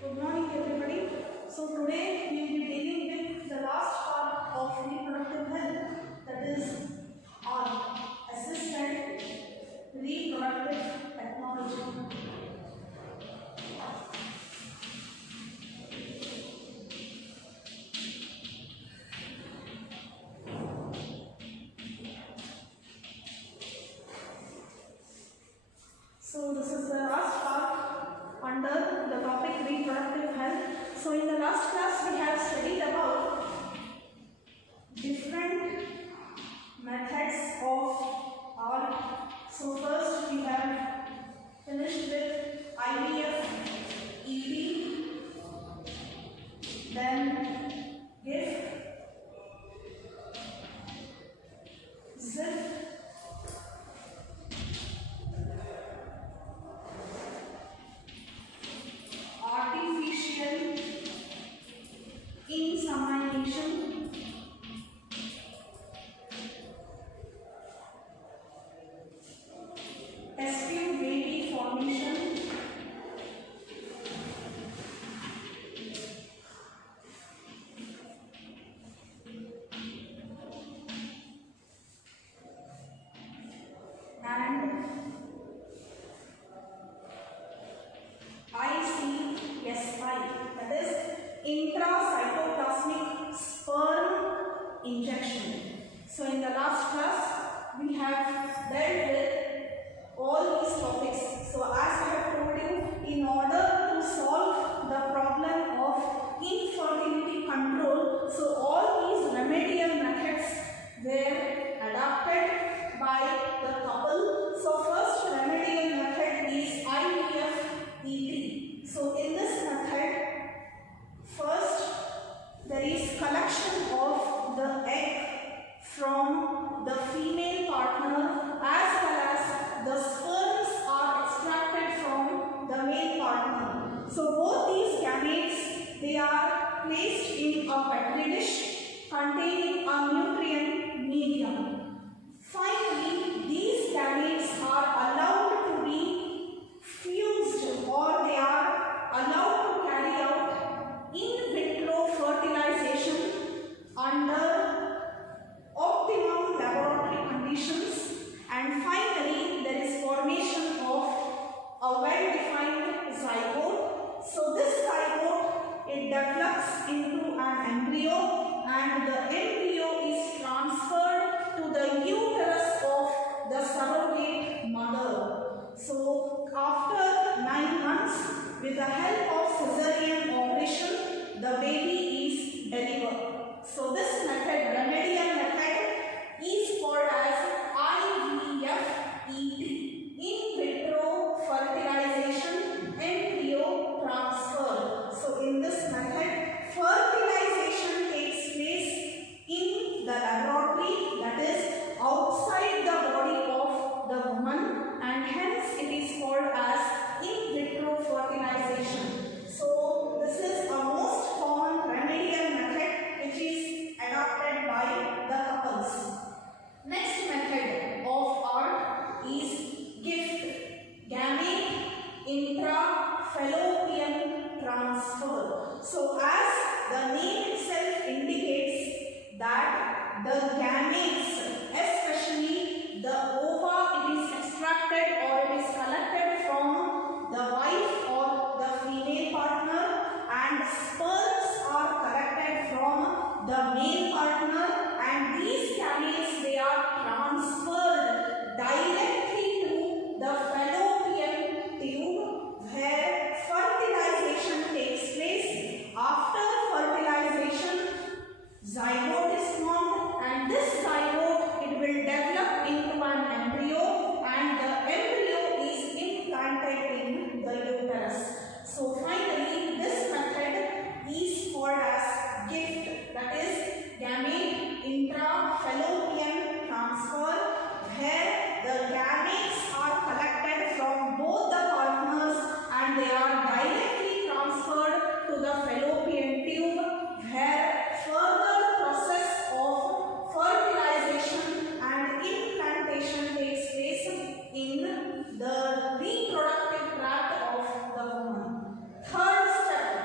Good morning, everybody. So today we will be dealing with the last part of reproductive health, that is our assisted reproductive technology. So this is the last part under the topic reproductive health. So in the last class we have studied about different methods of our. So first we have finished with IVF, EP, then GIFT, ZIP, artificial insemination, test tube baby formation, and ICSI, that is intracytoplasmic sperm injection. So in the last class we have dealt with all these topics. So as I have told you, in order to solve the problem of infertility control, so all these remedial methods were adopted by the couple. So first remedial method is IVF EP. So in this method, first there is collection of the egg from the female partner, as well as the sperms are extracted from the male partner. So both these gametes, they are placed in a petri dish containing a nutrient medium. Finally, these gametes are allowed to be fused, or they are allowed to carry out in vitro fertilization under optimum laboratory conditions, and finally there is formation of a well-defined zygote. So this zygote, it develops into an embryo, and the embryo is transferred to the uterus of the surrogate mother. So after 9 months, with the help of cesarean operation, the baby is delivered. So this method, remedial method, is called as IVF EP, in vitro fertilization embryo transfer. So in this method, fertilization takes place in the laboratory, that is outside the body of the woman, and hence it is called as in vitro fertilization. So this is a most common remedial method which is adopted by the couples. Next method of art is GIFT, gamete intrafallopian transfer. So as the name itself indicates that the gametes, especially the ova, it is extracted or it is collected from the wife or the female partner, and sperms are collected from the male partner, and these gametes, they are transferred directly to the fallopian tube, where fertilization takes place. After fertilization, zygote is formed, and this zygote, it will develop into an embryo, and the embryo is implanted in the uterus. So finally, this method is called as GIFT, that is gamete intrafallopian transfer, where the gametes are collected from both the partners and they are directly transferred to the fallopian tube, where further process of fertilization and implantation takes place in the reproductive tract of the woman. Third step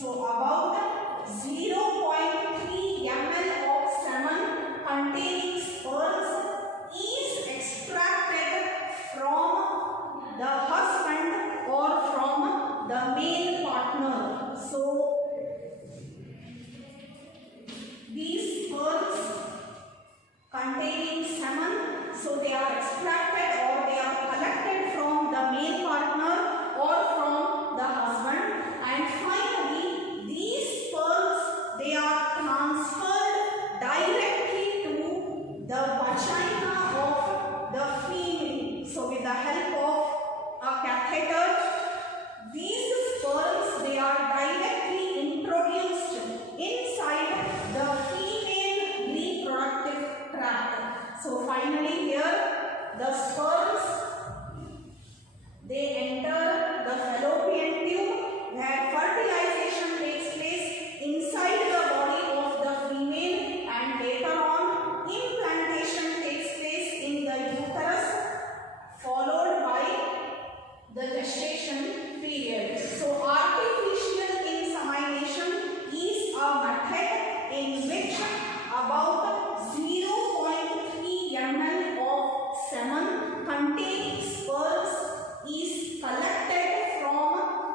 So about 0.3 ml of semen containing sperms is extracted from the husband or from the male partner. So these sperms containing semen, so they are extracted or they are collected from the male partner or from the husband, and finally these sperms, they are transferred directly to the vagina of the female. So with the help of a catheter, these sperms, they are directly introduced inside the female reproductive tract. So finally here the sperms, they enter the fallopian tube where fertilization takes place inside the body of the female, and later on implantation takes place in the uterus, followed by the gestation period. So artificial insemination is a method in which about 0.3 ml of semen containing sperms is collected from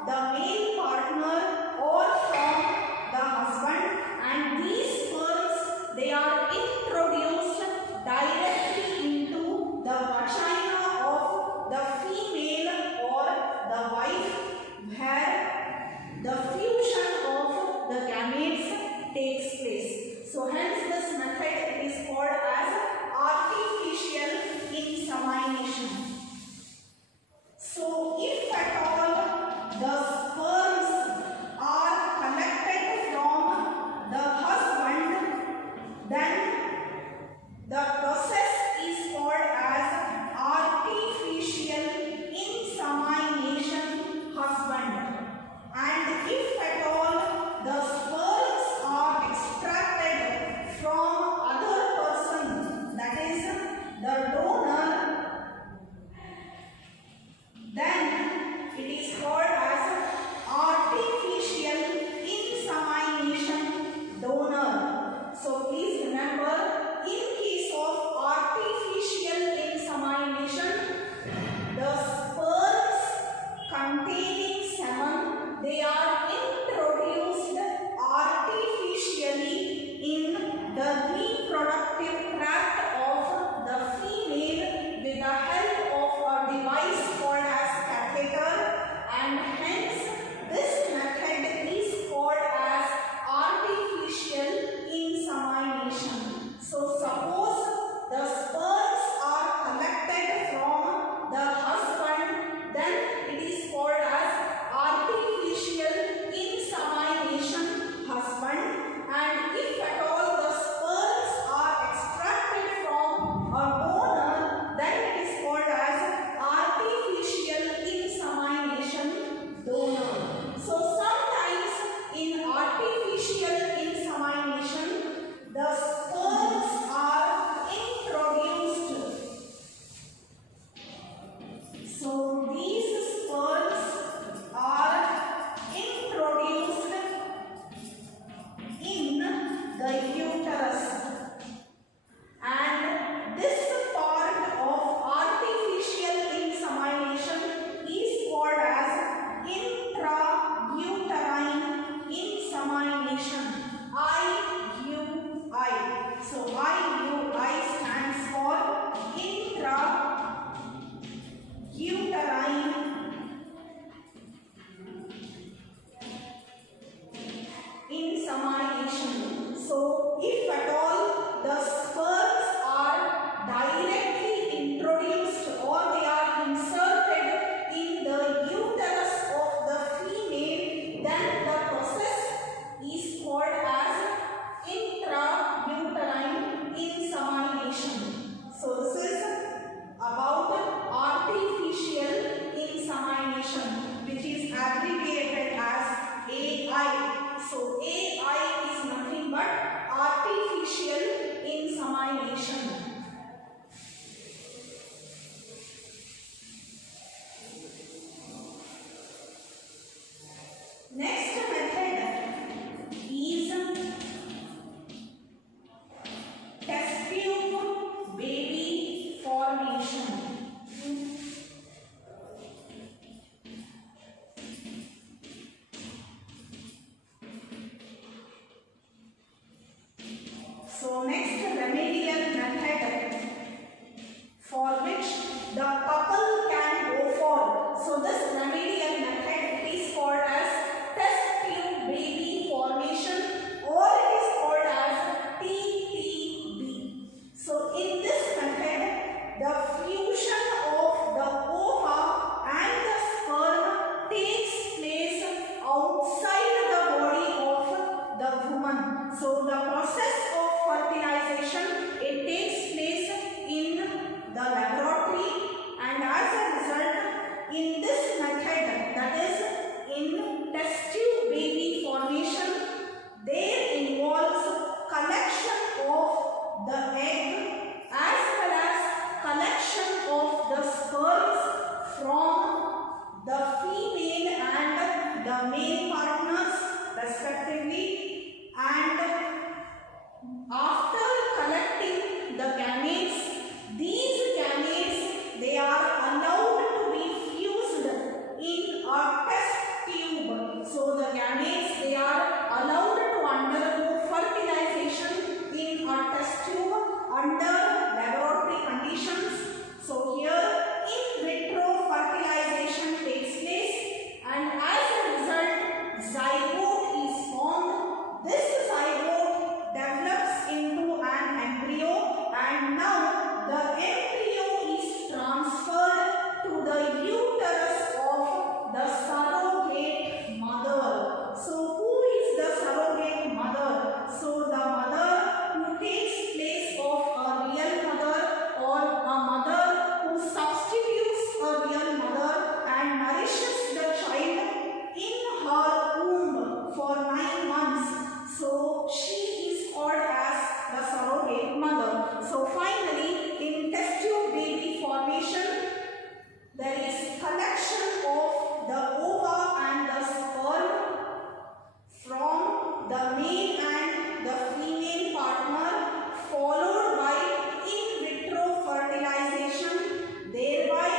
the male partner or from the husband, and these sperms, they are introduced directly into the vagina of the female or the wife, where the fusion of the gametes takes place. So hence this method is called as artificial insemination. So if at all the sperms are collected from the husband, then the process is called as artificial insemination husband. And if at all the sperms are extracted from other person, that is the donor, then it is called as artificial insemination donor. So please remember, in case of artificial insemination, the sperms containing semen, they are introduced artificially in the reproductive tract of the female with the help of a device called as catheter, and hence this method is called as artificial insemination. So suppose the sperms are collected from the husband, then it is called as artificial insemination husband. And if at all the sperms are extracted from a donor, then it is called as artificial insemination donor. So sometimes in artificial insemination, the sperms are introduced. So these sperms are introduced in the uterus, and this part of artificial insemination is called as intrauterine insemination, IUI. So IUI stands for intrauterine insemination. So if at all the sperms are directly introduced or they are inserted in the uterus of the female, then the process is called as intrauterine insemination. So this is about artificial insemination, which is abbreviated as AI. So AI is nothing but artificial insemination. Next method So next remedial method for which the couple can go for. So this remedial method is called as test tube baby formation, or it is called as TTB. So in this method, the fusion of the ova and the sperm takes place outside the body of the woman. So the process of fertilization, it takes place in the laboratory, and as a result, in this method, that is in test tube baby formation, there involves collection of the egg as well as collection of the sperms from the female and the male partners respectively, and after collecting the gametes, these gametes, they are allowed to be fused in a test tube. So the gametes, they are allowed to undergo fertilization in a test tube under laboratory conditions. So here in vitro fertilization takes place, and as a result, zygote is formed. This zygote develops into an embryo, and now the embryo is transferred to the uterus of the surrogate mother. So who is the surrogate mother? So the mother who takes place of a real mother, or a mother who substitutes a real mother and nourishes the child in her womb for 9 months. So she is called as the surrogate mother. So finally, in test tube baby formation, there is collection of the ova and the sperm from the male and the female partner, followed by in vitro fertilization. Thereby,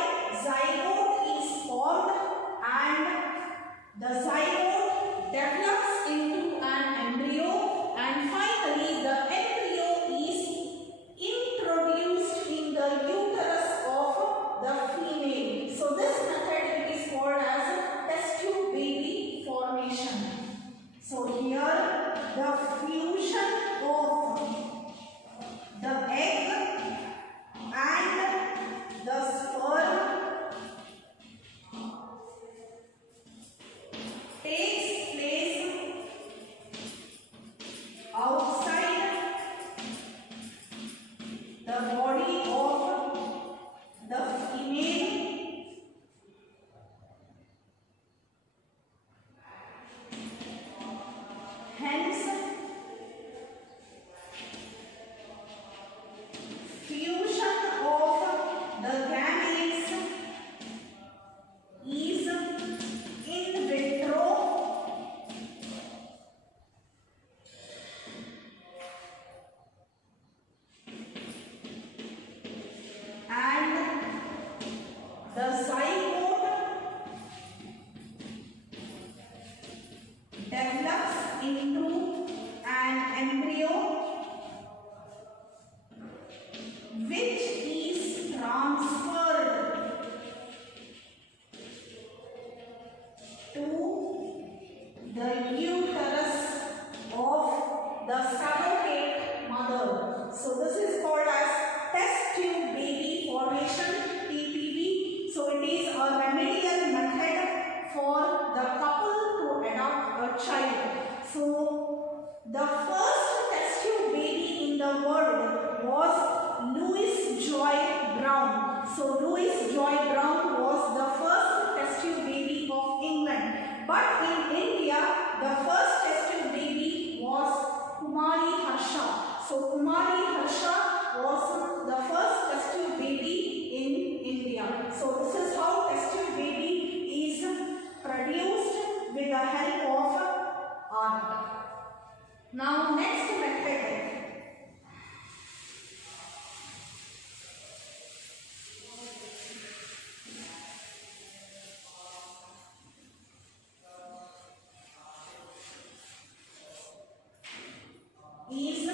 zygote is formed, and the zygote develops into an embryo, and finally the embryo is introduced in the uterus of the female. So this method is called as test tube baby formation. So here the fusion of the egg and the sperm takes place outside the body of the female, hence fusion of the gametes is in vitro, and the zygote develops into an embryo which is transferred to the uterus of the surrogate mother. So this is called as test tube baby formation, TTB. So it is a remedial method for the couple to adopt a child. So the first test tube baby in the world was Louis Joy Brown. So Louis Joy Brown was the first test tube baby of England. But in India, the first test tube baby was Kumari Harsha. So Kumari Harsha was the first test tube baby in India. So this is how test tube baby is produced with the help of art. Now next method. Is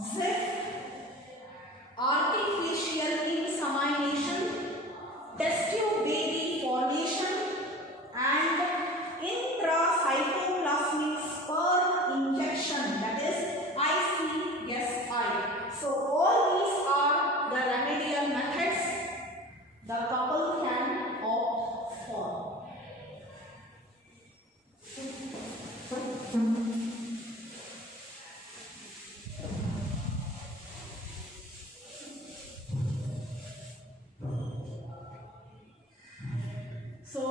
ZIF, artificial insemination, test tube baby formation, and intracytoplasmic sperm injection, that is ICSI. So all these are the remedial methods the couple can opt for. So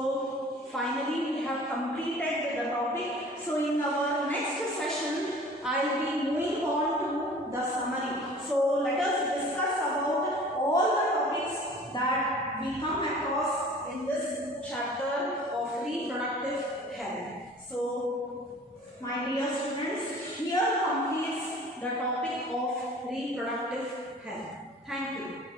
finally we have completed the topic. So in our next session I will be moving on to the summary. So let us discuss about all the topics that we come across in this chapter of reproductive health. So my dear students, here completes the topic of reproductive health. Thank you.